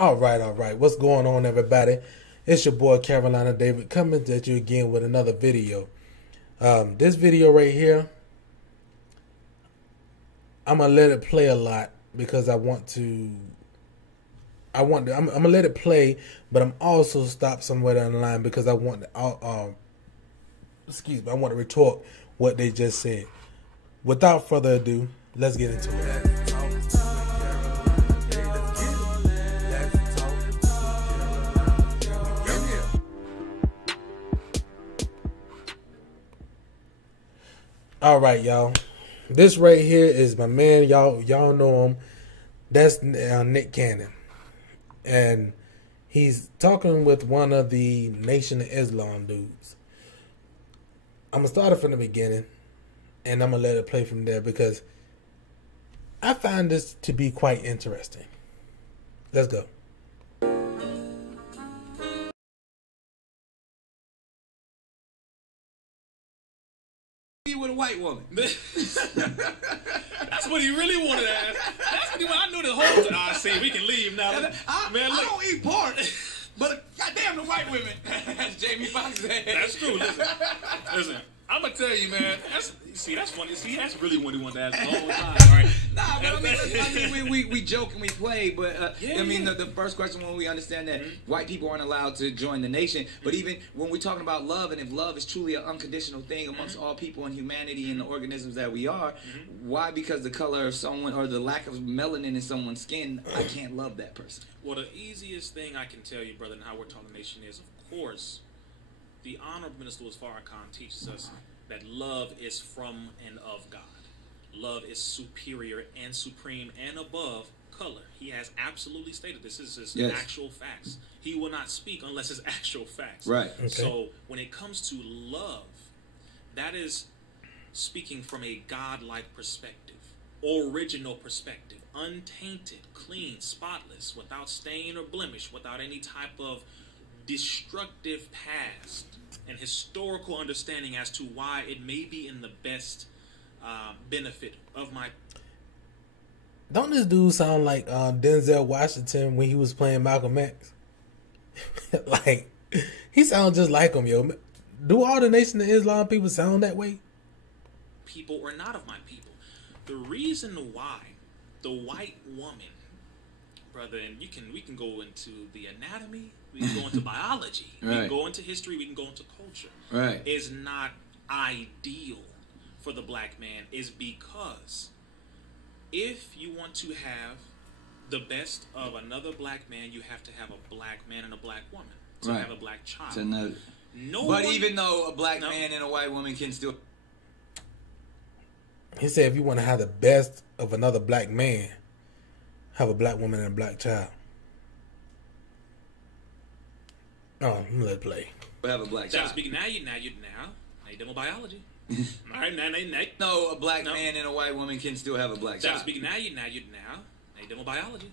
All right, all right. What's going on, everybody? It's your boy Carolina David coming at you again with another video. This video right here, I'm gonna let it play a lot because I'm gonna let it play, but I'm also stop somewhere down the line because I want to, I want to retort what they just said. Without further ado, let's get into it. All right, y'all. This right here is my man. Y'all know him. That's Nick Cannon, and he's talking with one of the Nation of Islam dudes. I'm gonna start it from the beginning, and I'm gonna let it play from there because I find this to be quite interesting. Let's go. With a white woman. That's what he really wanted to ask. That's what he wanted. I knew the whole time. I see, we can leave now. I don't eat pork, but goddamn the white women. As Jamie Foxx said. That's true. Listen. I'm gonna tell you, man. That's funny. See, that's really what he wanted to ask the whole time, right? Nah, but I mean, we joke and we play, but I mean, the first question when we understand that white people aren't allowed to join the nation, but even when we're talking about love, and if love is truly an unconditional thing amongst all people and humanity and the organisms that we are, why? Because the color of someone or the lack of melanin in someone's skin, I can't love that person. Well, the easiest thing I can tell you, brother, and how we're talking nation is, of course, the Honorable Minister Louis Farrakhan teaches us that love is from and of God. Love is superior and supreme and above color. He has absolutely stated this is his actual facts. He will not speak unless it's actual facts. Right. Okay. So when it comes to love, that is speaking from a God-like perspective, original perspective, untainted, clean, spotless, without stain or blemish, without any type of destructive past and historical understanding as to why it may be in the best benefit of my. Don't this dude sound like Denzel Washington when he was playing Malcolm X? Like, he sounds just like him, yo. Do all the Nation of Islam people sound that way? People or not of my people. The reason why the white woman, brother, and we can go into the anatomy, we can go into biology, we can go into history, we can go into culture, is not ideal for the black man is because if you want to have the best of another black man, you have to have a black man and a black woman to have a black child. Even though a black man and a white woman can still... He said if you want to have the best of another black man, have a black woman and a black child. Oh, I'm gonna let it play. Have a black child. Speaking now you demo biology. All right, now. No, a black man and a white woman can still have a black child. Speaking now demo biology.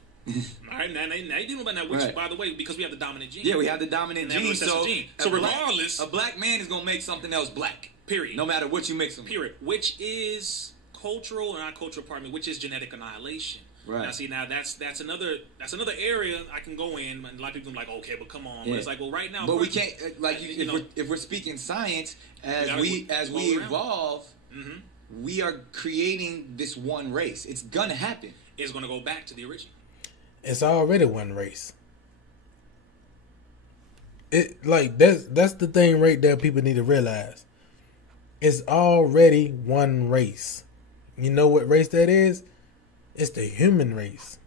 All right, now you demo biology. Which, by the way, because we have the dominant gene. Yeah, we have the dominant gene. So regardless, a black man is gonna make something else black. Period. No matter what you mix them. Period. Which is cultural and not cultural, pardon me, which is genetic annihilation. Right. Now, that's another area I can go in, and a lot of people are like, okay, but come on. But it's like, well, right now, but we can't if we're speaking science as we evolve, we are creating this one race. It's gonna happen. It's gonna go back to the original. It's already one race. That's the thing right there. People need to realize. It's already one race. You know what race that is? It's the human race.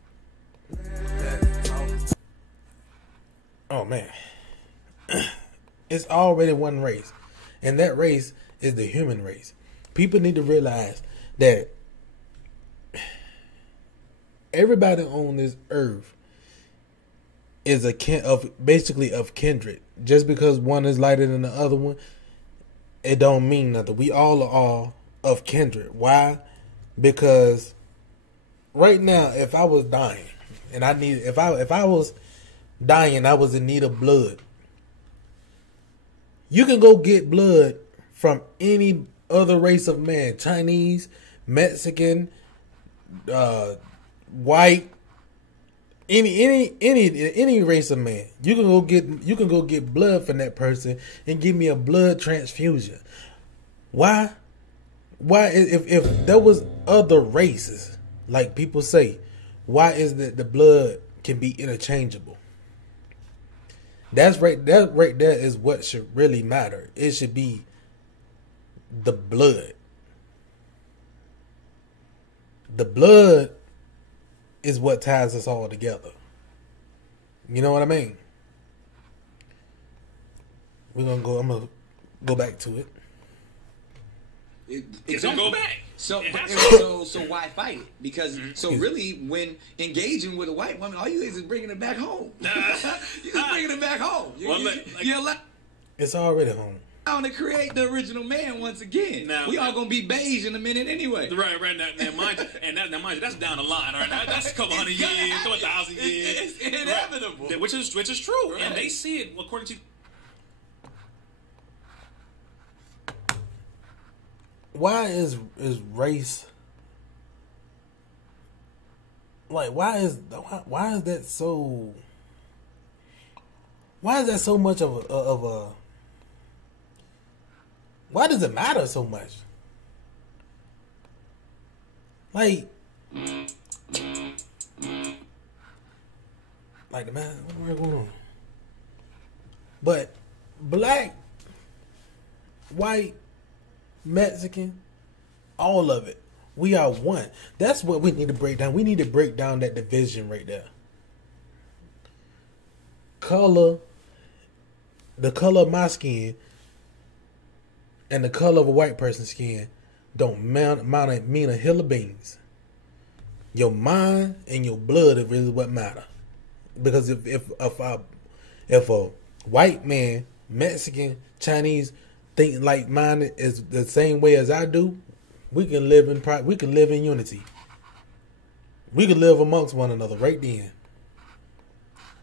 Oh, man. It's already one race. And that race is the human race. People need to realize that everybody on this earth is basically of kindred. Just because one is lighter than the other one, it don't mean nothing. We all are of kindred. Why? Because right now, if I was dying and if I was dying, I was in need of blood. You can go get blood from any other race of man: Chinese, Mexican, white, any race of man, you can go get blood from that person and give me a blood transfusion. Why? Why if there was other races, like people say, why is that the blood can be interchangeable? That right there is what should really matter. It should be the blood. The blood is what ties us all together. You know what I mean? I'm gonna go back to it. It's gonna go back. So why fight it? Because really, when engaging with a white woman, all you is bringing it back home. You're just bringing it back home. You're allowed. It's already home. To create the original man once again. Now, we all gonna be beige in a minute anyway. Right. Now, mind you, that's down the line. All right, that's a couple hundred years, a couple thousand years. It's inevitable. Right. Which is true, right. And they see it according to. Why is race like? Why is that so? Why is that so much of a? Why does it matter so much? Like the man, what's going on? But black, white, Mexican, all of it, we are one. That's what we need to break down. We need to break down that division right there. The color of my skin and the color of a white person's skin don't mean a hill of beans. Your mind and your blood is really what matter. Because if a white man, Mexican, Chinese, think like mine is the same way as I do, we can live in unity. We can live amongst one another right then.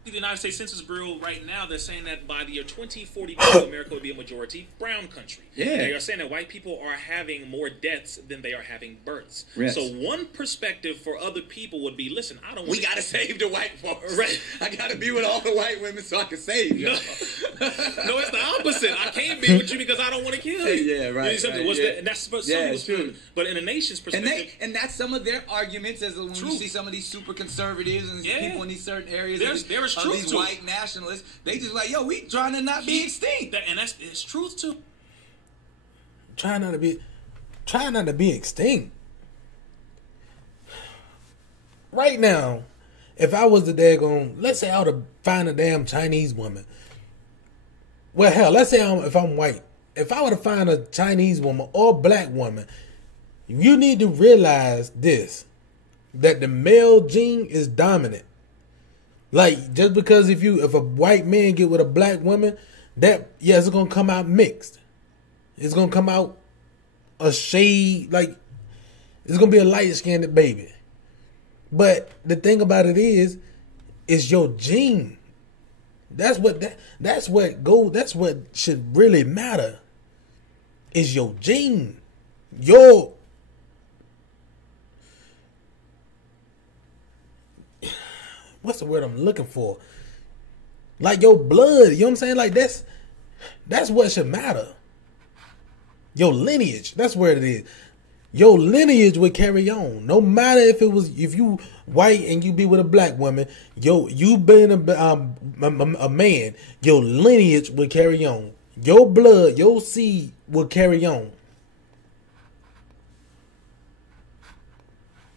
The United States Census Bureau right now, they're saying that by the year 2042, America will be a majority brown country. Yeah. They are saying that white people are having more deaths than they are having births. Yes. So one perspective for other people would be, listen, I don't want We gotta save the white folks. Right. I gotta be with all the white women so I can save you. No, it's the opposite. I can't be with you because I don't want to kill you. Yeah, right. You know, and that's some people's true. But in a nation's perspective, and that's some of their arguments as when you see some of these super conservatives and people in these certain areas. There is truth these to white nationalists, they just like, yo, we trying to not be extinct. It's truth too. Trying not to be extinct. Right now, if I was the daggone, let's say I would find a damn Chinese woman. Well, hell, let's say if I'm white, if I were to find a Chinese woman or black woman, you need to realize this, that the male gene is dominant. Like, just because if a white man get with a black woman, it's gonna come out mixed. It's gonna come out a shade, like it's gonna be a light-skinned baby. But the thing about it is your gene. That's what should really matter. Is your gene. What's the word I'm looking for? Like your blood, you know what I'm saying? Like that's what should matter. Your lineage, that's where it is. Your lineage would carry on. No matter if you white and you be with a black woman, you being a man, your lineage would carry on. Your blood, your seed will carry on.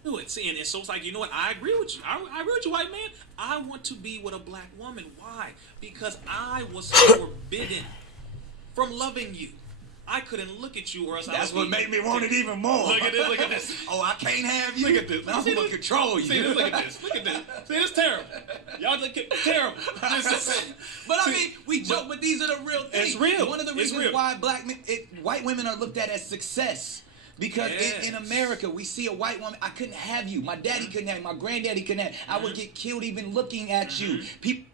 And so it's like, you know what? I agree with you. I agree with you, white man. I want to be with a black woman. Why? Because I was forbidden from loving you. I couldn't look at you, or else that's what made me want it even more. Look at this. Look at this. Oh, I can't have you. Look at this. I'm gonna control you. See this? Look at this. Look at this. See, this terrible. Y'all look terrible. But I mean, we joke, but these are the real things. It's real. One of the reasons why white women are looked at as success. Because in America, we see a white woman, I couldn't have you. My daddy couldn't have you. My granddaddy couldn't have you. I would get killed even looking at you. People.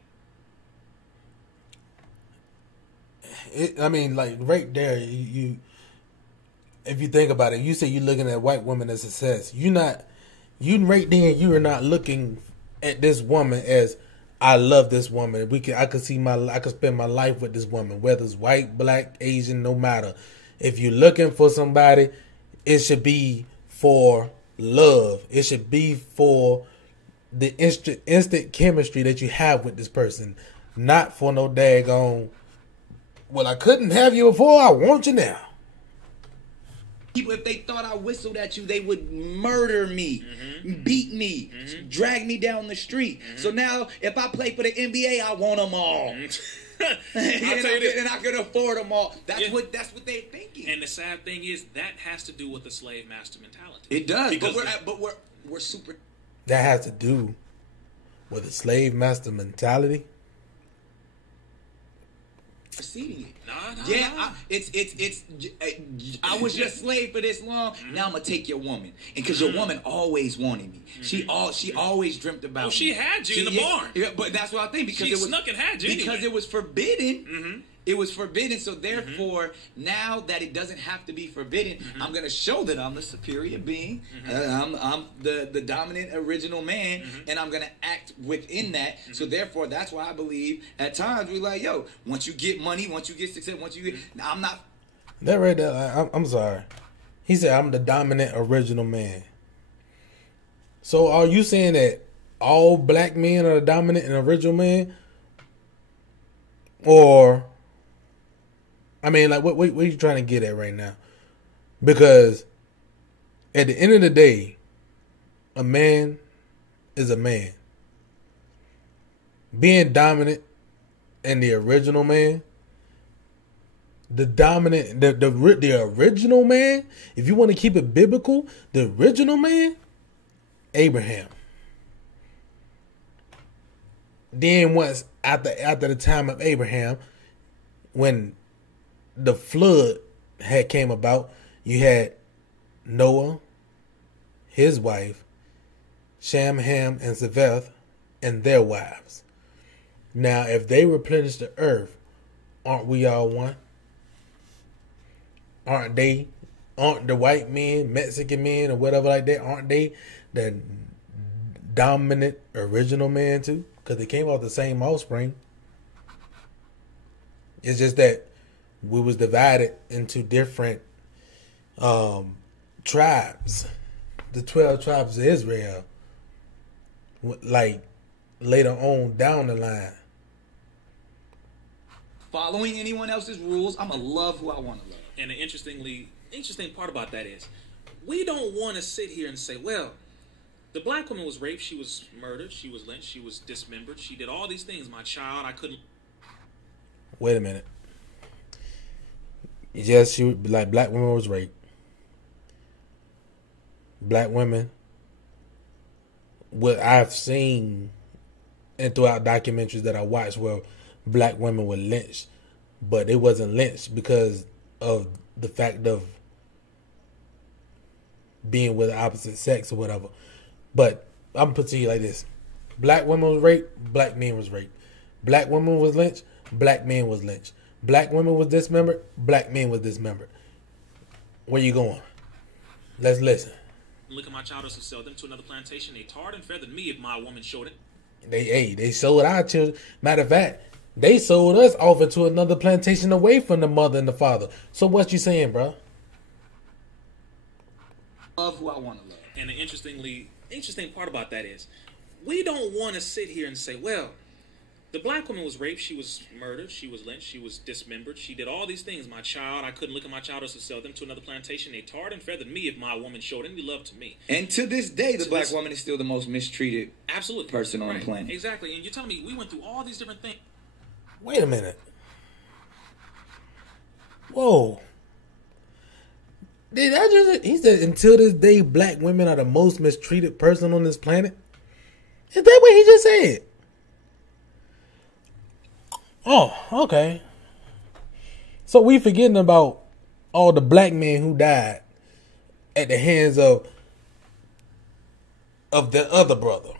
I mean, like right there, you if you think about it, you say you're looking at white women as success. You right then, you are not looking at this woman as I love this woman. I could spend my life with this woman, whether it's white, black, Asian, no matter. If you're looking for somebody, it should be for love. It should be for the instant chemistry that you have with this person, not for no daggone. Well, I couldn't have you before. I want you now. People, if they thought I whistled at you, they would murder me, beat me, drag me down the street. So now, if I play for the NBA, I want them all. And I can afford them all. That's what they're thinking. And the sad thing is that has to do with the slave master mentality. It does, because we're super. That has to do with the slave master mentality. Preceding it. Nah. I was your slave for this long. Now I'm gonna take your woman, and because your woman always wanted me. She always dreamt about me. She had you in the barn. Yeah, but that's what I think, because she snuck and had you because anyway. it was forbidden. It was forbidden, so therefore, now that it doesn't have to be forbidden, I'm going to show that I'm the superior being, I'm the dominant original man, and I'm going to act within that. So therefore, that's why I believe at times we're like, yo, once you get money, once you get success, once you get, I'm not. That right there, I'm sorry. He said, I'm the dominant original man. So are you saying that all black men are the dominant and original man? Or... I mean, like, what are you trying to get at right now? Because at the end of the day, a man is a man. Being dominant and the original man, the original man, if you want to keep it biblical, the original man, Abraham. Then once after the time of Abraham, when the flood had came about, you had Noah, his wife, Shem, Ham, and Japheth, and their wives. Now, if they replenish the earth, aren't we all one? Aren't the white men, Mexican men, or whatever like that, aren't they the dominant original man too? Because they came out the same offspring. It's just that we was divided into different tribes. The 12 tribes of Israel. Like, later on down the line. Following anyone else's rules, I'm going to love who I want to love. And the interesting part about that is, we don't want to sit here and say, well, the black woman was raped, she was murdered, she was lynched, she was dismembered, she did all these things. My child, I couldn't... Wait a minute. Yes, she like black women was raped. Black women, what I've seen and throughout documentaries that I watched, where black women were lynched, but it wasn't lynched because of the fact of being with the opposite sex or whatever. But I'm put to you like this: black women was raped, black men was raped. Black women was lynched, black men was lynched. Black women was dismembered, black men was dismembered. Where you going? Let's listen. Look at my child to sell them to another plantation. They tarred and feathered me if my woman showed it. They sold our children. Matter of fact, they sold us off into another plantation away from the mother and the father. So what you saying, bro? Love who I want to love. And the interesting part about that is, we don't want to sit here and say, well, the black woman was raped, she was murdered, she was lynched, she was dismembered, she did all these things. My child, I couldn't look at my child as to sell them to another plantation. They tarred and feathered me if my woman showed any love to me. And to this day, the black woman is still the most mistreated person on the planet. Exactly. And you're telling me we went through all these different things. Wait a minute. Whoa. Did I just... He said, until this day, black women are the most mistreated person on this planet? Is that what he just said? Oh, okay. So we forgetting about all the black men who died at the hands of the other brother.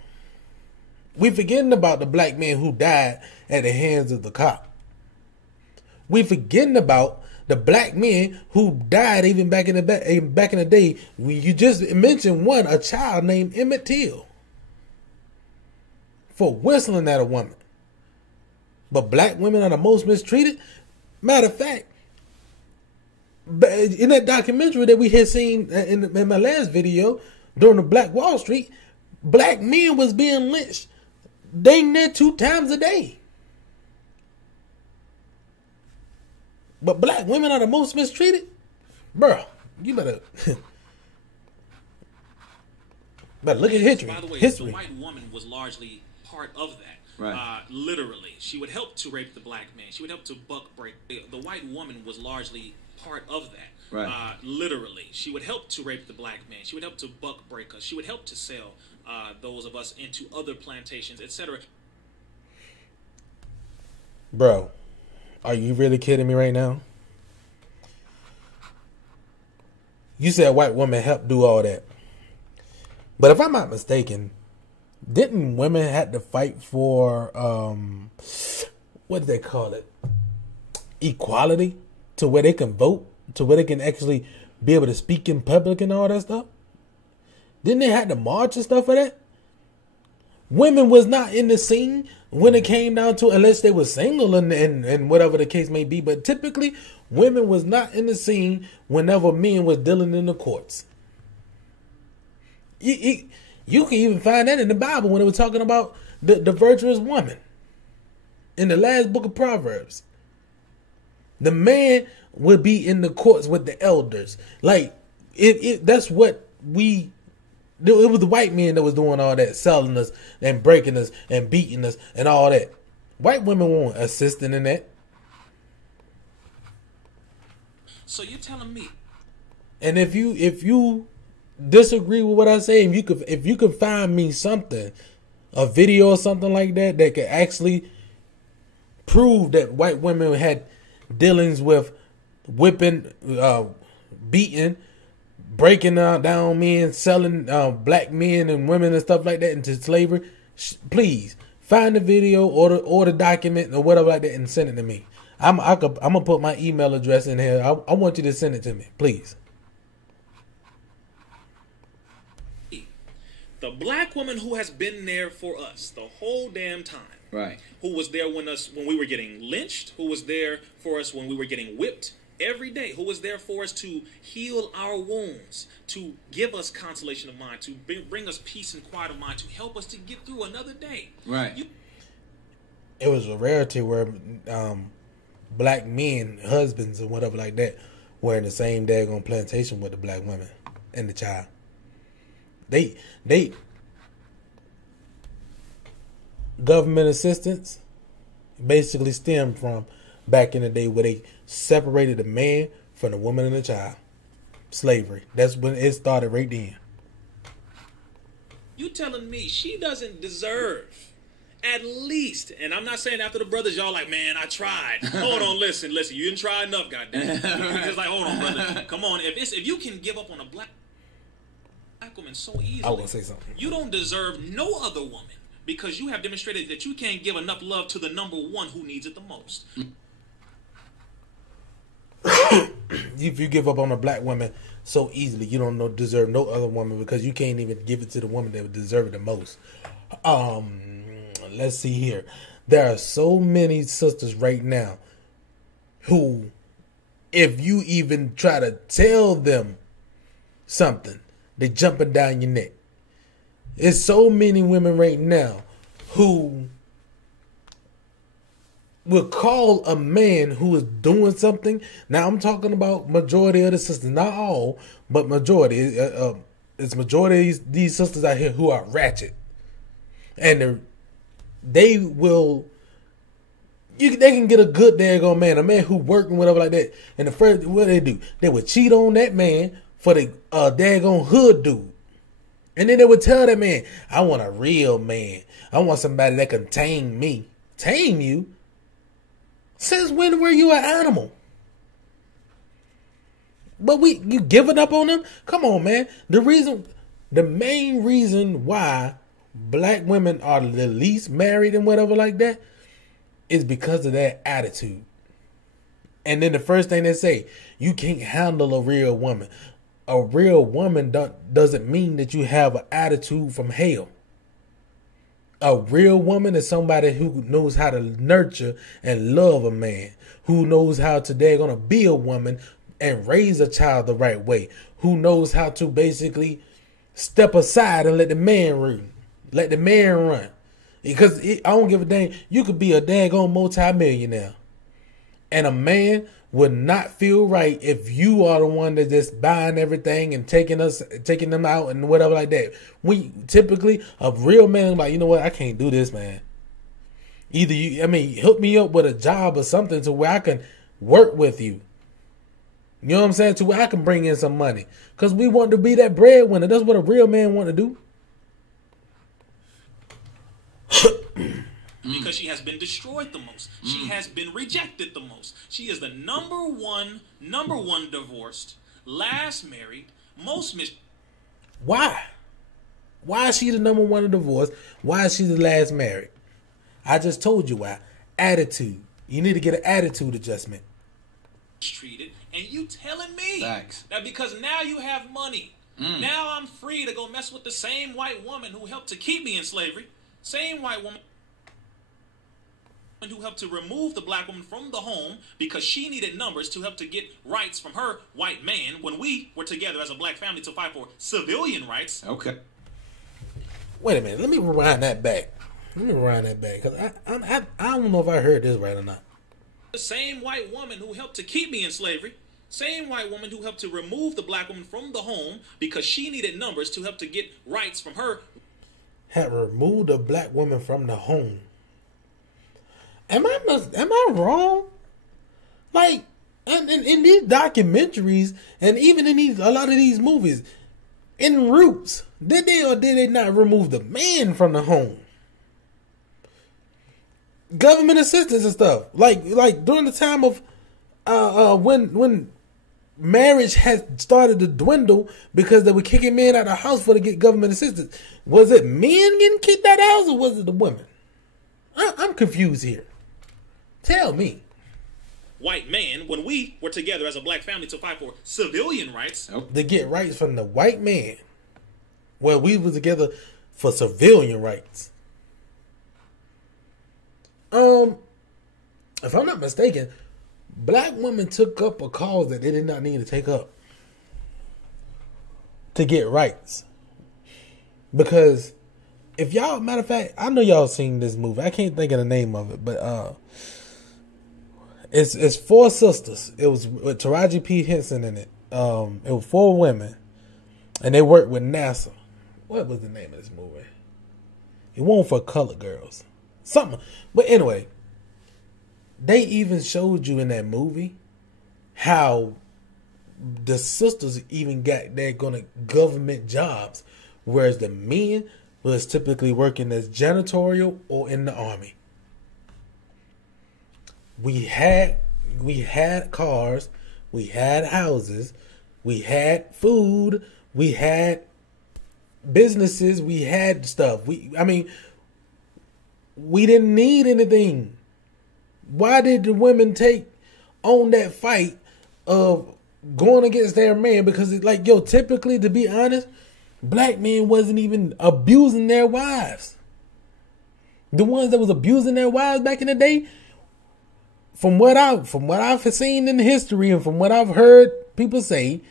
We forgetting about the black man who died at the hands of the cop. We forgetting about the black men who died even back in the day. You just mentioned one, a child named Emmett Till. for whistling at a woman. But black women are the most mistreated. Matter of fact, in that documentary that we had seen in my last video during the Black Wall Street, black men was being lynched dang near 2 times a day. But black women are the most mistreated? Bruh, you better look at history. By the way, history. the white woman was largely part of that. Right. Literally, she would help to rape the black man. She would help to buck break. The white woman was largely part of that. Right. Literally, she would help to rape the black man. She would help to buck break us. She would help to sell those of us into other plantations, etc. Bro, are you really kidding me right now? You said white women helped do all that. But if I'm not mistaken, didn't women have to fight for, what do they call it? Equality? To where they can vote? To where they can actually be able to speak in public and all that stuff? Didn't they have to march and stuff for that? Women was not in the scene when it came down to, unless they were single and whatever the case may be. But typically, women was not in the scene whenever men was dealing in the courts. You can even find that in the Bible when it was talking about the virtuous woman. In the last book of Proverbs. The man would be in the courts with the elders. Like, that's what we... It was the white men that was doing all that, selling us and breaking us and beating us and all that. White women weren't assisting in that. So you're telling me? And if you disagree with what I say, if you could find me something, a video or something like that could actually prove that white women had dealings with whipping, beating, breaking down men, selling black men and women and stuff like that into slavery, please find the video or the document or whatever like that and send it to me. I'm gonna put my email address in here. I want you to send it to me, please. The black woman who has been there for us the whole damn time. Right. Who was there when we were getting lynched, who was there for us when we were getting whipped every day, who was there for us to heal our wounds, to give us consolation of mind, to bring us peace and quiet of mind, to help us to get through another day. Right. It was a rarity where black men, husbands and whatever like that, were in the same daggone plantation with the black women and the child. They government assistance basically stemmed from back in the day where they separated the man from the woman and the child. Slavery. That's when it started right then. You telling me she doesn't deserve at least, and I'm not saying after the brothers, y'all like, man, I tried. Hold on, listen, you didn't try enough, goddamn. Just like, hold on, brother. Come on, if you can give up on a black woman so easily, I want to say something. You don't deserve no other woman because you have demonstrated that you can't give enough love to the number one who needs it the most. If you give up on a black woman so easily, you don't deserve no other woman because you can't even give it to the woman that would deserve it the most. Let's see here. There are so many sisters right now who, if you even try to tell them something, they jumping down your neck. There's so many women right now who will call a man who is doing something. Now I'm talking about majority of the sisters, not all, but majority. It's majority of these sisters out here who are ratchet, and they will. They can get a good daggone man, a man who working whatever like that. And the first what do, they would cheat on that man for the daggone hood dude. And then they would tell that man, I want a real man. I want somebody that can tame me. Tame you? Since when were you an animal? But you giving up on them? Come on, man. The main reason why black women are the least married and whatever like that is because of their attitude. And then the first thing they say, you can't handle a real woman. A real woman doesn't mean that you have an attitude from hell. A real woman is somebody who knows how to nurture and love a man, who knows how to they're gonna be a woman and raise a child the right way, who knows how to basically step aside and let the man run, let the man run. Because I don't give a damn. You could be a daggone multi-millionaire, and a man would not feel right if you are the one that's just buying everything and taking them out and whatever like that. We typically a real man like, you know what, I can't do this, man. Either hook me up with a job or something to where I can work with you. You know what I'm saying? To where I can bring in some money. Because we want to be that breadwinner. That's what a real man want to do. Because she has been destroyed the most. She has been rejected the most. She is the number one divorced, last married, most Why? Why is she the number one divorced? Why is she the last married? I just told you why. Attitude. You need to get an attitude adjustment. mistreated, and you telling me Facts. that because now you have money, now I'm free to go mess with the same white woman who helped to keep me in slavery, same white woman who helped to remove the black woman from the home because she needed numbers to help to get rights from her white man when we were together as a black family to fight for civilian rights. Okay. Wait a minute. Let me rewind that back. Because I don't know if I heard this right or not. The same white woman who helped to keep me in slavery, same white woman who helped to remove the black woman from the home because she needed numbers to help to get rights from her. Had removed a black woman from the home. Am I wrong? Like, in these documentaries, and even in a lot of these movies, in Roots, did they or did they not remove the man from the home? Government assistance and stuff, like during the time of when marriage had started to dwindle because they were kicking men out of the house for to get government assistance. Was it men getting kicked out of the house or was it the women? I'm confused here. Tell me. White man when we were together as a black family to fight for civilian rights. To get rights from the white man. Well, we were together for civilian rights. If I'm not mistaken, black women took up a cause that they did not need to take up to get rights. Because if y'all, matter of fact, I know y'all seen this movie. I can't think of the name of it, but it's Four Sisters. It was with Taraji P. Henson in it. It was 4 women, and they worked with NASA. What was the name of this movie? It wasn't for colored girls. Something. But anyway, they even showed you in that movie how the sisters even got their government jobs, whereas the men was typically working as janitorial or in the army. We had cars, we had houses, we had food, we had businesses, we had stuff. We didn't need anything. Why did the women take on that fight of going against their man? Because it's like, typically, to be honest, black men wasn't even abusing their wives. The ones that was abusing their wives back in the day, from what I've seen in history and from what I've heard people say,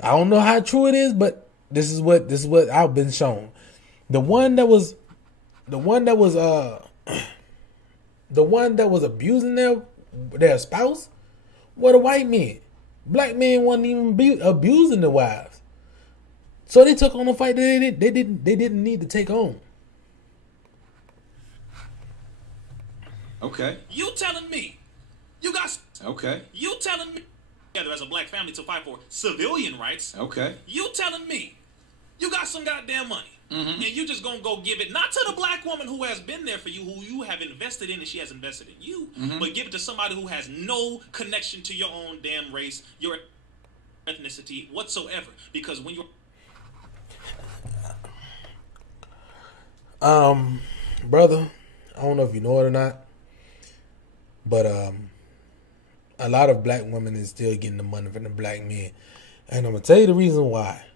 I don't know how true it is, but this is what I've been shown. The one that was abusing their spouse were the white men. Black men wasn't even abusing the wives. So they took on a fight that they didn't need to take on. Okay. You telling me you got Okay. You telling me together as a black family to fight for civilian rights. Okay. You telling me you got some goddamn money. And you just gonna go give it not to the black woman who has been there for you, who you have invested in and she has invested in you, but give it to somebody who has no connection to your own damn race, your ethnicity whatsoever. Because when you're brother, I don't know if you know it or not, but a lot of black women is still getting the money from the black men, and I'm gonna tell you the reason why.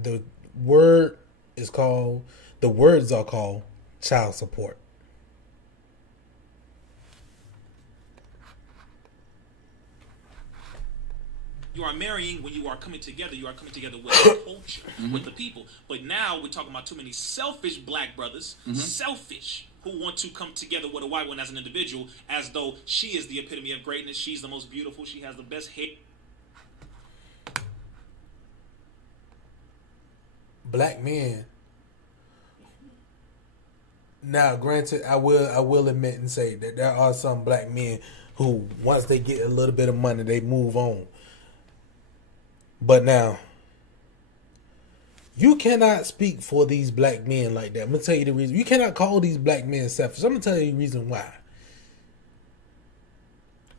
The word is called The words are called child support. You are marrying when you are coming together. You are coming together with the culture, with the people. But now we're talking about too many selfish black brothers, selfish, who want to come together with a white one as an individual, as though she is the epitome of greatness. She's the most beautiful. She has the best hair. Black men. Now, granted, I will admit and say that there are some black men who, once they get a little bit of money, they move on. But now, you cannot speak for these black men like that. I'm going to tell you the reason. You cannot call these black men selfish. I'm going to tell you the reason why.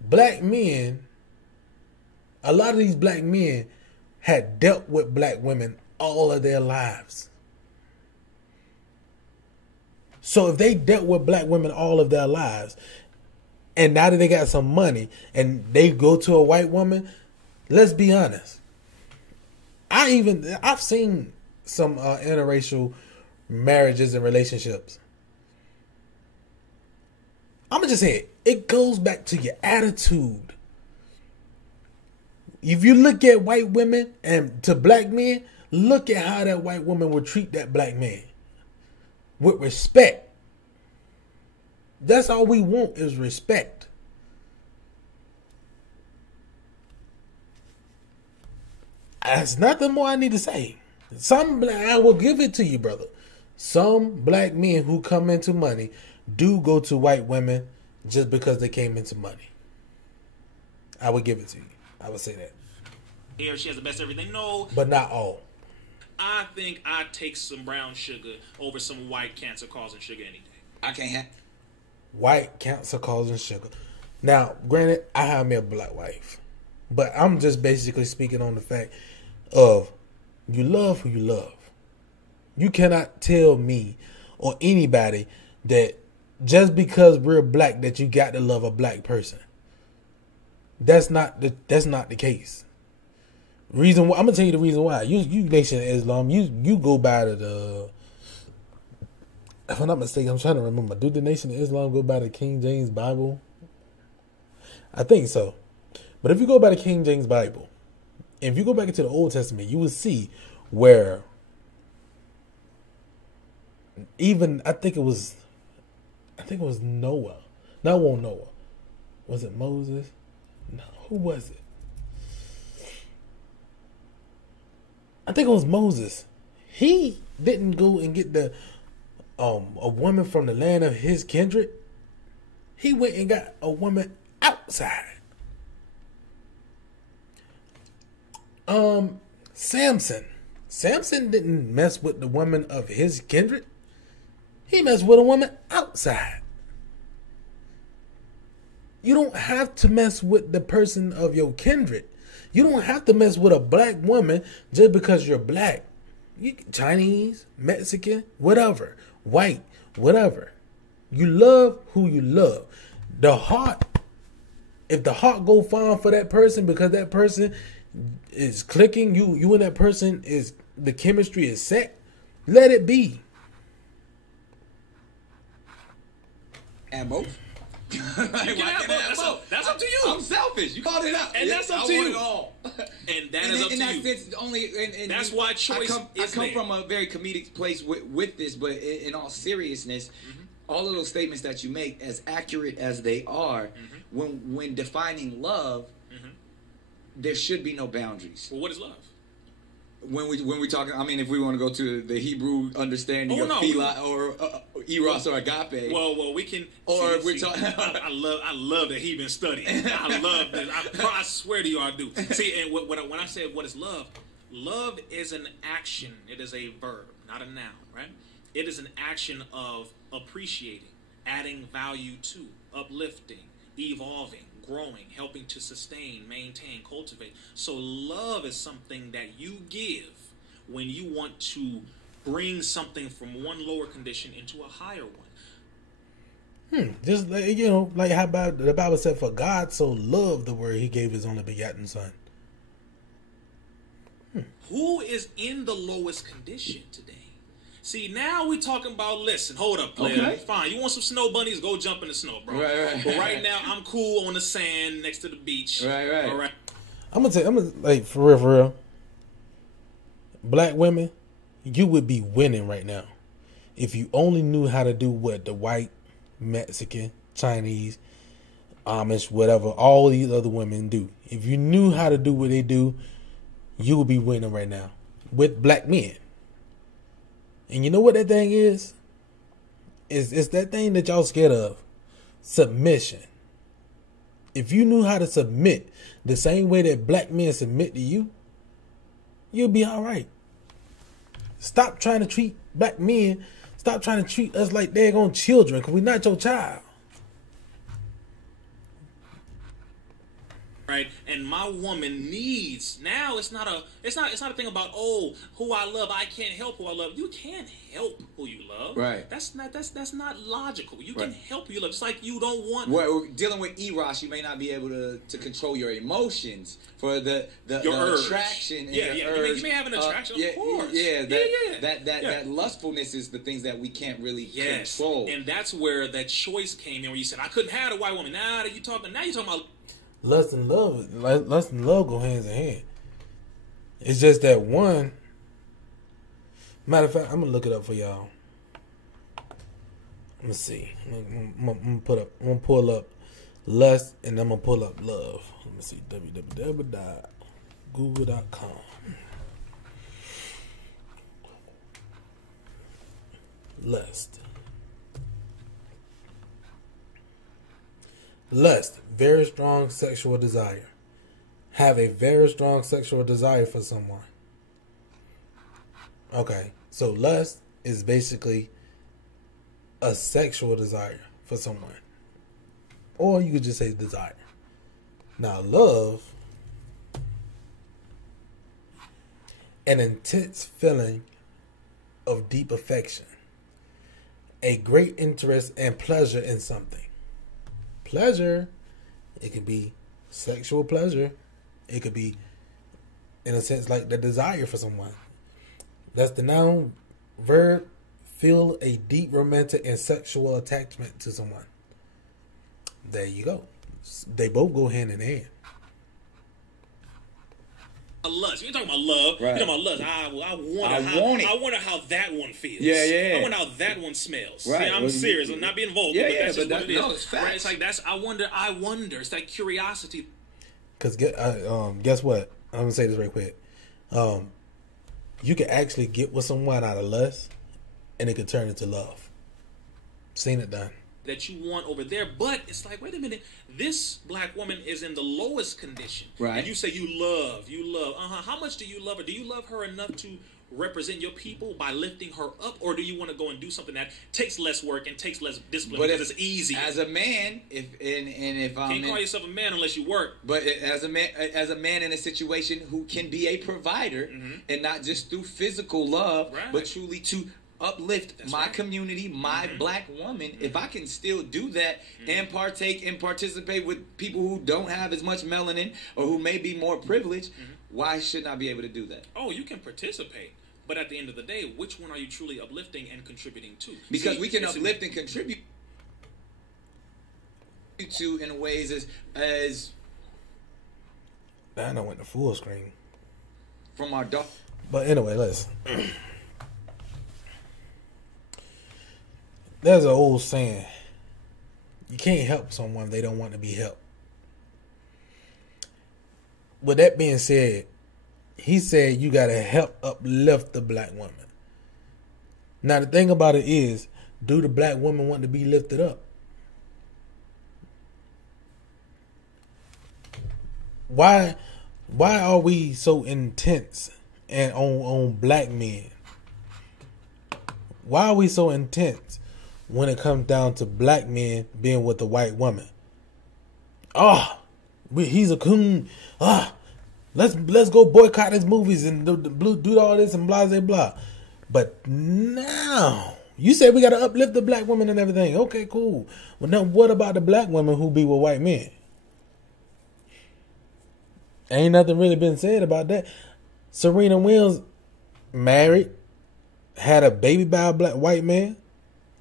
Black men, a lot of these black men had dealt with black women all of their lives. So if they dealt with black women all of their lives, and now that they got some money, and they go to a white woman, let's be honest. I've seen some interracial marriages and relationships. I'm gonna just say it goes back to your attitude. If you look at white women and to black men, look at how that white woman would treat that black man with respect. That's all we want is respect. That's nothing more I need to say. I will give it to you, brother. Some black men who come into money do go to white women just because they came into money. I would give it to you. I would say that. Here, she has the best everything. No. But not all. I think I'd take some brown sugar over some white cancer-causing sugar any day. I can't have white cancer-causing sugar. Now, granted, I have me a black wife. But I'm just basically speaking on the fact of you love who you love. You cannot tell me or anybody that just because we're black that you got to love a black person. That's not the case. Reason why, I'm gonna tell you the reason why. You Nation of Islam, you go by to the, if I'm not mistaken, I'm trying to remember. Do the Nation of Islam go by the King James Bible? I think so. But if you go by the King James Bible, if you go back into the Old Testament, you will see where even I think it was Noah. No, it wasn't Noah. Was it Moses? No, who was it? I think it was Moses. He didn't go and get a woman from the land of his kindred. He went and got a woman outside. Samson didn't mess with the woman of his kindred. He messed with a woman outside. You don't have to mess with the person of your kindred. You don't have to mess with a black woman just because you're black. You Chinese, Mexican, whatever, white, whatever. You love who you love. The heart, if the heart go fine for that person because that person is clicking, you and that person is, the chemistry is set, let it be. and both. You can have both. That's up to you. I'm selfish. You called it out. And that's up to you. I want it all. And that is up to you. And that's only. And that's why choice I come from a very comedic place with this, but in all seriousness, all of those statements that you make, as accurate as they are, when defining love, there should be no boundaries. Well, what is love? When we talking, I mean, if we want to go to the Hebrew understanding of philia or eros or agape. Well, we can. Or if we're talking, I love that he been studying. I love that. I swear to you, I do. See, and when I said what is love, love is an action. It is a verb, not a noun, right? It is an action of appreciating, adding value to, uplifting, evolving, growing, helping to sustain, maintain, cultivate. So love is something that you give when you want to bring something from one lower condition into a higher one. Just like, like how the Bible said, for God so loved the world, he gave his only begotten son. Who is in the lowest condition today? See, now we talking about, listen, hold up, player. Okay. Fine, you want some snow bunnies? Go jump in the snow, bro. Right. But right now, I'm cool on the sand next to the beach. Right. All right. I'm gonna like for real. Black women, you would be winning right now if you only knew how to do what the white, Mexican, Chinese, Amish, whatever, all these other women do. If you knew how to do what they do, you would be winning right now with black men. And you know what that thing is? It's that thing that y'all scared of. Submission. If you knew how to submit the same way that black men submit to you, you'll be all right. Stop trying to treat black men. Stop trying to treat us like daggone children, because we're not your child. Right, and my woman needs, now it's not a thing about, oh, who I love, I can't help who I love. You can't help who you love. Right. That's not logical. You Right. can help who you love, just like you don't want. Well, dealing with eros, you may not be able to control your emotions for the Your urge. attraction. And Yeah, the yeah. urge. You may have an attraction, of course. Yeah, Yeah. that lustfulness is the things that we can't really Yes, control. and that's where that choice came in, where you said, I couldn't have a white woman. Now you're talking about. Lust and love go hands in hand. It's just that one. Matter of fact, I'm gonna look it up for y'all. Let me see. I'm gonna pull up lust, and I'm gonna pull up love. Let me see. www.google.com. Lust. Lust, very strong sexual desire. Have a very strong sexual desire for someone. Okay, so lust is basically a sexual desire for someone. Or you could just say desire. Now, love, an intense feeling of deep affection, a great interest and pleasure in something. Pleasure, it could be sexual pleasure. It could be, in a sense, like the desire for someone. That's the noun. Verb, feel a deep romantic and sexual attachment to someone. There you go. They both go hand in hand. Lust. You're talking about love. Right. You're talking about lust. I wonder how that one feels. Yeah. I wonder how that one smells. Right. See, I'm Well, serious. I'm not being vulgar. Yeah, but that's just but what it is. no, it's facts. Right? It's like that's. I wonder. It's that curiosity. Because guess what? I'm gonna say this right quick. You can actually get with someone out of lust, and it could turn into love. Seen it done. That you want over there, but it's like, wait a minute, this black woman is in the lowest condition. Right. And you say you love. How much do you love her? Do you love her enough to represent your people by lifting her up, or do you want to go and do something that takes less work and takes less discipline because it's easy? As a man, if I'm can't call yourself a man unless you work. But as a man in a situation who can be a provider, and not just through physical love, Right. but truly to uplift That's my right. community, my black woman. If I can still do that and partake and participate with people who don't have as much melanin or who may be more privileged, why shouldn't I be able to do that? Oh, you can participate. But at the end of the day, which one are you truly uplifting and contributing to? Because See, we can it's uplift and contribute to in ways as I know went to full screen. from our dog. But anyway, listen. There's an old saying. You can't help someone they don't want to be helped. With that being said, he said you got to help uplift the black woman. Now, the thing about it is, do the black woman want to be lifted up? Why are we so intense and on black men? Why are we so intense when it comes down to black men being with a white woman? He's a coon. Let's go boycott his movies and do all this and blah blah blah. But now you said we got to uplift the black woman and everything. Okay, cool. Well, now what about the black women who be with white men? Ain't nothing really been said about that. Serena Williams married, had a baby by a white man,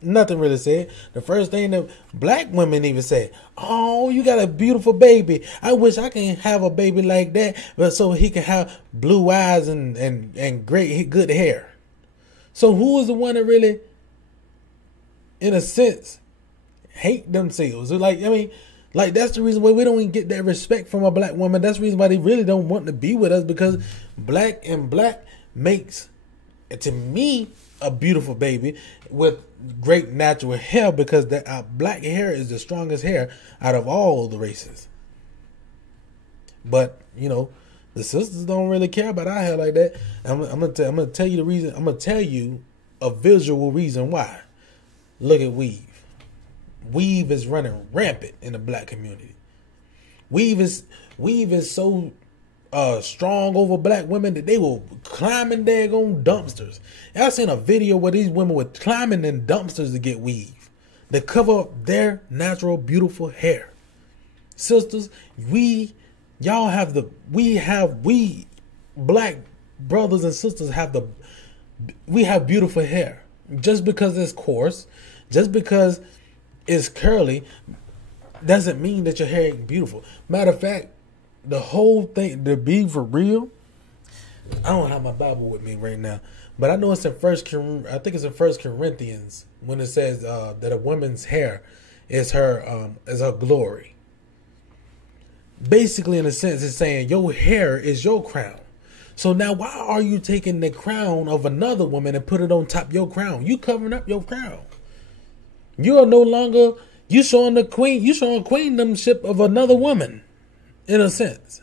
nothing really said. The first thing that black women even say, "Oh, you got a beautiful baby. I wish I can have a baby like that, but so he can have blue eyes and great good hair." So who was the one that really, in a sense, hate themselves? Like, I mean, like, that's the reason why we don't even get that respect from a black woman. That's the reason why they really don't want to be with us, because black makes, to me, a beautiful baby with great natural hair, because that black hair is the strongest hair out of all the races. But you know, the sisters don't really care about our hair like that. I'm gonna tell you the reason. I'm gonna tell you a visual reason why. Look at weave. Weave is running rampant in the black community. Weave is so strong over black women that they will climbing daggone dumpsters. I've seen a video where these women were climbing in dumpsters to get weave, to cover up their natural, beautiful hair. Sisters, we black brothers and sisters have beautiful hair. Just because it's coarse, just because it's curly, doesn't mean that your hair ain't beautiful. Matter of fact, the whole thing, to be for real, I don't have my Bible with me right now, but I know it's in First Corinthians when it says that a woman's hair is her glory. Basically, in a sense, it's saying your hair is your crown. So now, why are you taking the crown of another woman and put it on top of your crown? You covering up your crown. You are no longer showing queendomship of another woman. In a sense,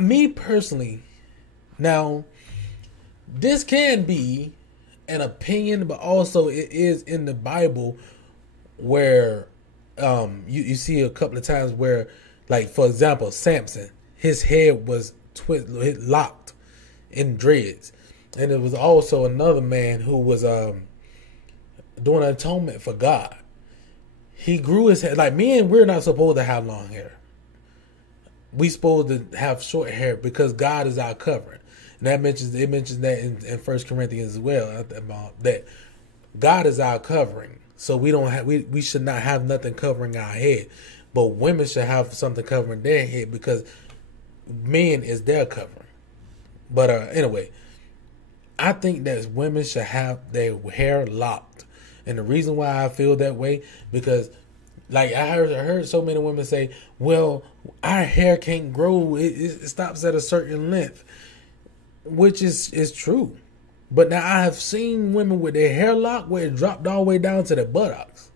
me personally, now this can be an opinion, but also it is in the Bible where you see a couple of times where, like, for example, Samson, his head was locked in dreads, and it was also another man who was doing an atonement for God. He grew his hair. Like, men, we're not supposed to have long hair. We supposed to have short hair because God is our covering. And it mentions that in 1 Corinthians as well, that God is our covering. So we should not have nothing covering our head. But women should have something covering their head because men is their covering. But anyway, I think that women should have their hair locked. And the reason why I feel that way, because like I heard so many women say, well, our hair can't grow. It stops at a certain length, which is true. But now I have seen women with their hair locked where it dropped all the way down to their buttocks.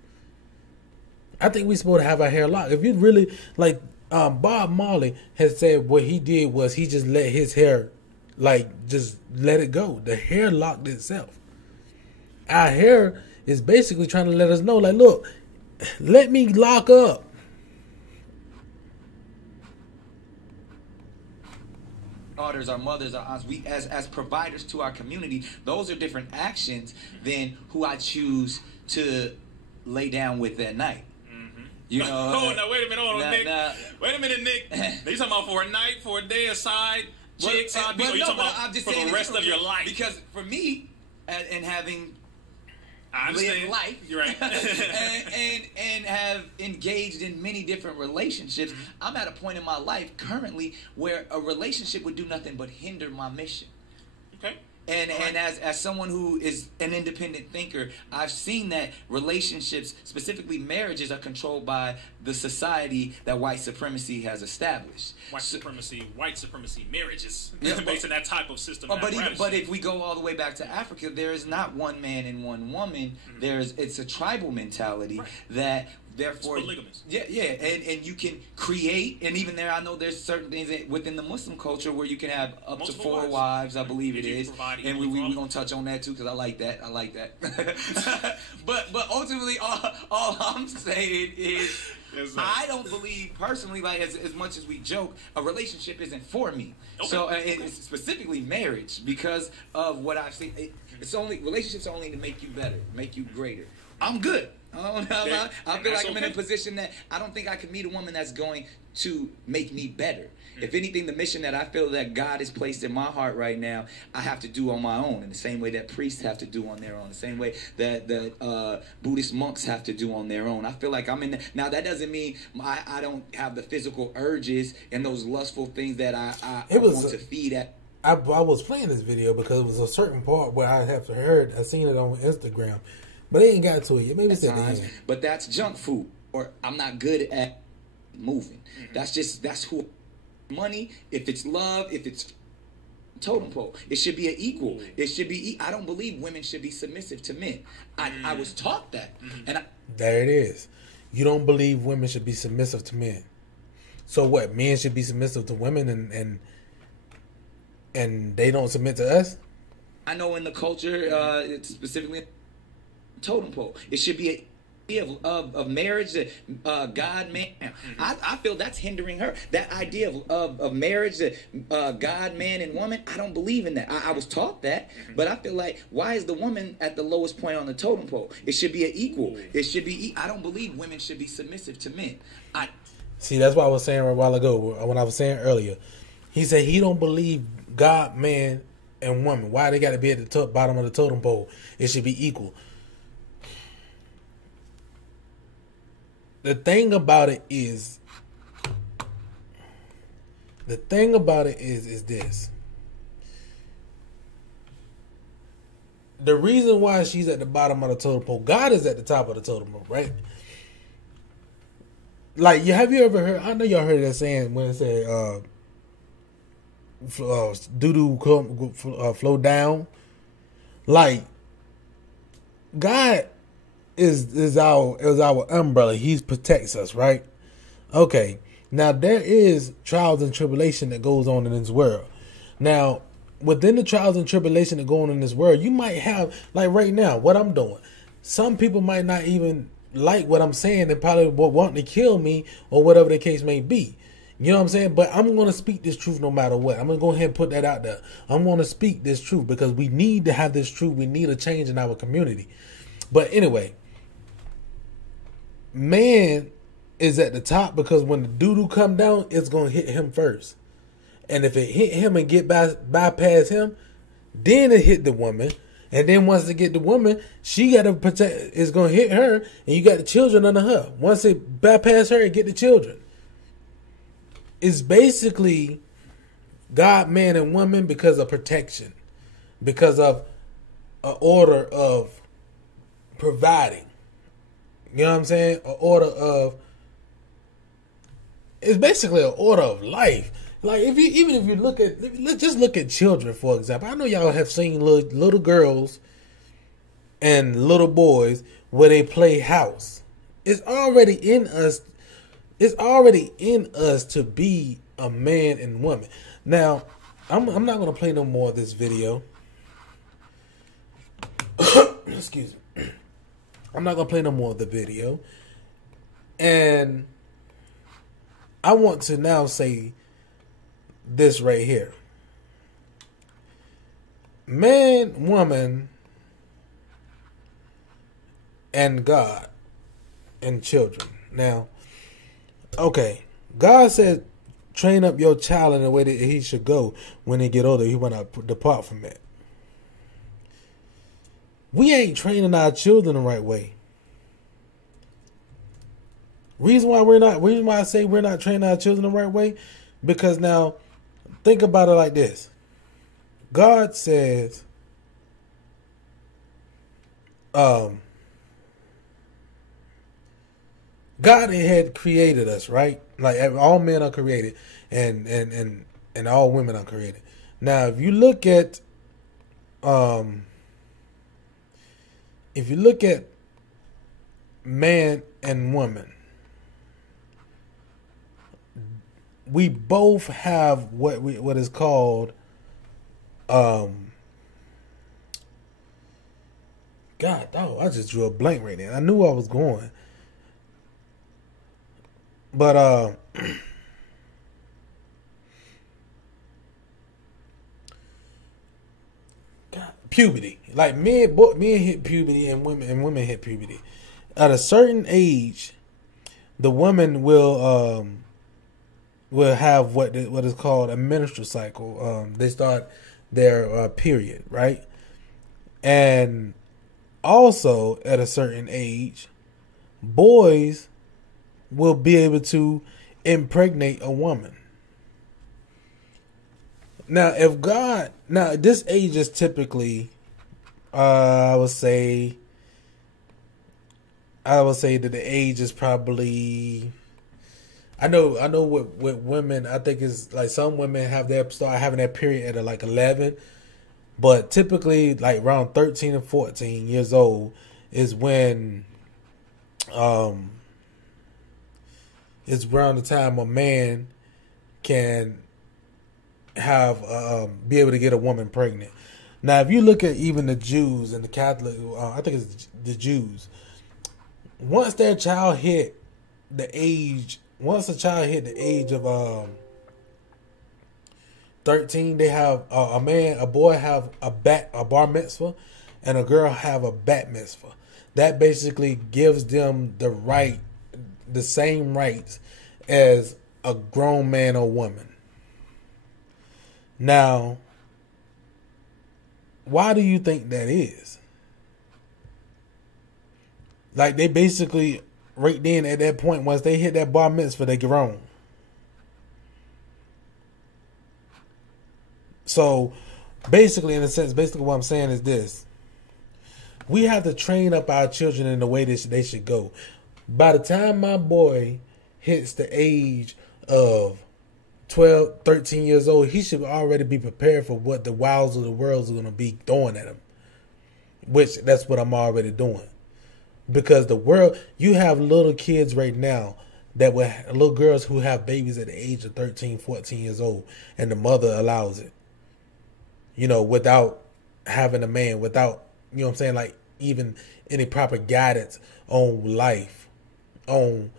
I think we're supposed to have our hair locked. If you really, like Bob Marley has said, what he did was he just let his hair, like, just let it go. The hair locked itself. Our hair is basically trying to let us know, like, look, let me lock up. Daughters, our mothers, our aunts, we as providers to our community, those are different actions than who I choose to lay down with that night. Mm-hmm. You know. Oh, no, wait a minute, Nick. Wait a minute, Nick. You talking about for a night, for a day, a side chick, side bitch, or you talking about for the rest of your life? Because for me, and having lived life, you're right, and have engaged in many different relationships, mm-hmm. I'm at a point in my life currently where a relationship would do nothing but hinder my mission. Okay. And as someone who is an independent thinker, I've seen that relationships, specifically marriages, are controlled by the society that white supremacy has established. White supremacy marriages, based on that type of system. But if we go all the way back to Africa, there is not one man and one woman. Mm-hmm. It's a tribal mentality, right, that. Therefore, it's polygamous. Yeah, and you can create, and even there, I know there's certain things within the Muslim culture where you can have up to 4 wives, I believe it is, and we're gonna touch on that too because I like that. but ultimately, all I'm saying is, I don't believe personally, like as much as we joke, a relationship isn't for me. Okay. So it's specifically marriage, because of what I've seen. Relationships are only to make you better, make you greater. I'm good. I feel like I'm in a position that I don't think I can meet a woman that's going to make me better. If anything, the mission that I feel that God has placed in my heart right now, I have to do on my own, in the same way that priests have to do on their own, the same way that Buddhist monks have to do on their own. I feel like I'm in now, that doesn't mean I don't have the physical urges and those lustful things that I want to feed at. I was playing this video because it was a certain part where I seen it on Instagram, but they ain't got to it yet. Maybe it's at the end. But that's junk food, or I'm not good at moving. That's who. Money, if it's love, if it's totem pole, it should be an equal. It should be. I don't believe women should be submissive to men. I was taught that, and there it is. You don't believe women should be submissive to men. So what? Men should be submissive to women, and they don't submit to us. I know in the culture, it's specifically totem pole, it should be a of marriage, God, man. I feel that's hindering her. That idea of marriage, God, man, and woman, I don't believe in that. I was taught that, but I feel like, why is the woman at the lowest point on the totem pole? It should be an equal. It should be. I don't believe women should be submissive to men. See, that's what I was saying a while ago when I was saying earlier. He said he don't believe God, man, and woman. Why they got to be at the bottom of the totem pole? It should be equal. The thing about it is this. The reason why she's at the bottom of the totem pole, God is at the top of the totem pole, right? Like, have you ever heard? I know y'all heard that saying when it said, "Doo-doo flow down." Like, God is our umbrella. He protects us, right? Okay. Now there is trials and tribulation that goes on in this world. Now, within the trials and tribulation that go on in this world, you might have, like right now, what I'm doing. Some people might not even like what I'm saying. They probably want to kill me or whatever the case may be. You know what I'm saying? But I'm going to speak this truth no matter what. I'm going to go ahead and put that out there. I'm going to speak this truth because we need to have this truth. We need a change in our community. But anyway, man is at the top because when the doo-doo come down, it's going to hit him first. And if it hit him and get bypass him, then it hit the woman. And then once it get the woman, she got to protect, it's going to hit her, and you got the children under her. Once it bypass her, it get the children. It's basically God, man, and woman because of protection. Because of an order of providing. You know what I'm saying? An order of, it's basically an order of life. Like if you look at, let's just look at children for example. I know y'all have seen little girls and little boys where they play house. It's already in us. It's already in us to be a man and woman. Now, I'm not gonna play no more of this video. Excuse me. I'm not gonna play no more of the video. And I want to now say this right here. Man, woman, and God and children. Now, okay, God said, train up your child in the way that he should go. When they get older, he will not depart from it. We ain't training our children the right way. Reason why I say we're not training our children the right way, because now think about it like this. God says, God had created us, right? Like all men are created, and all women are created. Now, if you look at man and woman, we both have what is called God, I just drew a blank right now. I knew I was going. But God, puberty. Like men hit puberty and women hit puberty. At a certain age, the woman will will have what is called a menstrual cycle. They start their period, right? And also at a certain age, boys will be able to impregnate a woman. Now, this age is typically, I would say that the age is probably, I know with women, I think it's like some women start having that period at like 11, but typically like around 13 and 14 years old is when, it's around the time a man can have be able to get a woman pregnant. Now, if you look at even the Jews and the Catholic, I think it's the Jews. Once a child hit the age of 13, they have a boy have a bar mitzvah, and a girl have a bat mitzvah. That basically gives them the same rights as a grown man or woman. Now, why do you think that is? Like, they basically, right then at that point, once they hit that bar mitzvah, they grown. So, basically, in a sense, what I'm saying is this. We have to train up our children in the way that they should go. By the time my boy hits the age of 12, 13 years old, he should already be prepared for what the wiles of the world are going to be throwing at him. Which, that's what I'm already doing. Because the world, you have little kids right now, little girls who have babies at the age of 13, 14 years old, and the mother allows it. You know, without having a man, without, you know what I'm saying, like even any proper guidance on life, on,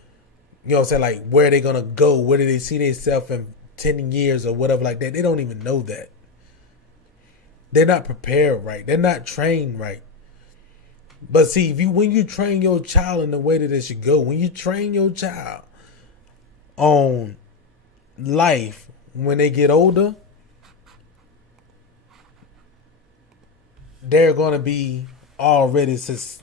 you know what I'm saying, like where they're going to go, where do they see themselves in 10 years or whatever like that. They don't even know that. They're not prepared right. They're not trained right. But see, when you train your child in the way that it should go, when you train your child on life when they get older, they're going to be already established,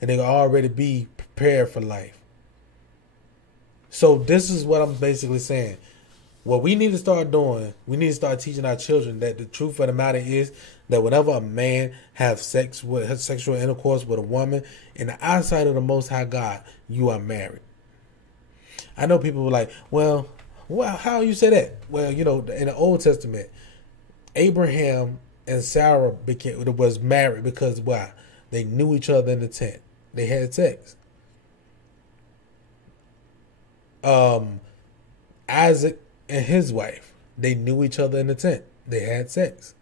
and they're going to already be prepared for life. So this is what I'm basically saying. What we need to start doing, we need to start teaching our children that the truth of the matter is that whenever a man has sexual intercourse with a woman, in the eyesight of the Most High God, you are married. I know people were like, well, how you say that? Well, you know, in the Old Testament, Abraham and Sarah was married because why? They knew each other in the tent. They had sex. Isaac and his wife, they knew each other in the tent. They had sex.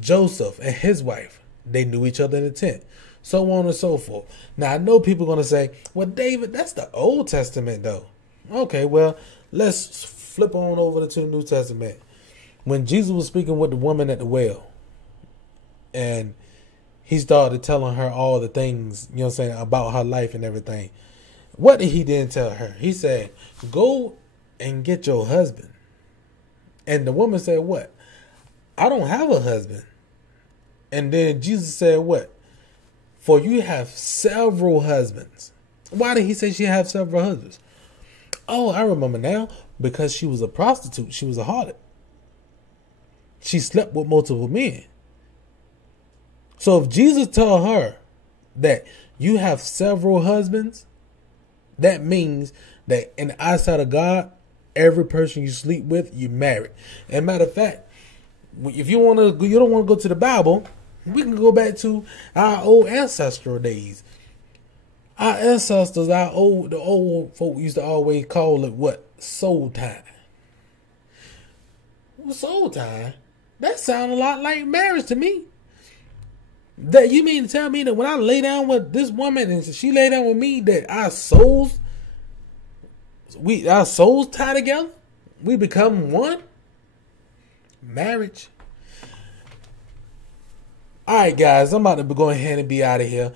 Joseph and his wife, they knew each other in the tent. So on and so forth. Now, I know people are going to say, well, David, that's the Old Testament, though. Okay, well, let's flip on over to the New Testament. When Jesus was speaking with the woman at the well, and he started telling her all the things, you know what I'm saying, about her life and everything. What did he then tell her? He said, go and get your husband. And the woman said, what? I don't have a husband. And then Jesus said, what? For you have several husbands. Why did he say she had several husbands? Oh, I remember now. Because she was a prostitute. She was a harlot. She slept with multiple men. So if Jesus told her that you have several husbands, that means that in the eyesight of God, every person you sleep with, you're married. And matter of fact, if you don't want to go to the Bible, we can go back to our old ancestral days. Our ancestors, the old folk used to always call it what? Soul tie. Well, soul tie? That sounds a lot like marriage to me. That you mean to tell me that when I lay down with this woman and she lay down with me, that our souls tie together? We become one? Marriage. Alright guys, I'm about to go ahead and be out of here.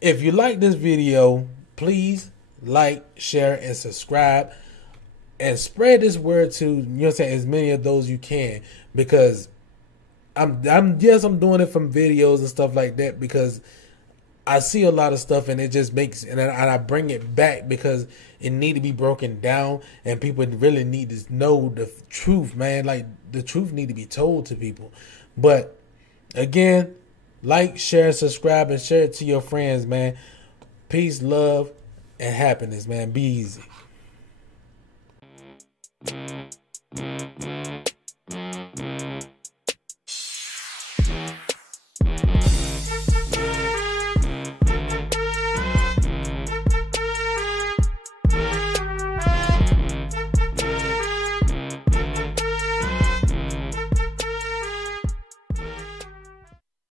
If you like this video, please like, share, and subscribe. And spread this word to, you know what I'm saying, as many of those you can, because I'm doing it from videos and stuff like that, because I see a lot of stuff and it just makes, and I bring it back because it need to be broken down and people really need to know the truth, man. Like, the truth need to be told to people. But again, like, share, subscribe, and share it to your friends, man. Peace, love, and happiness, man. Be easy.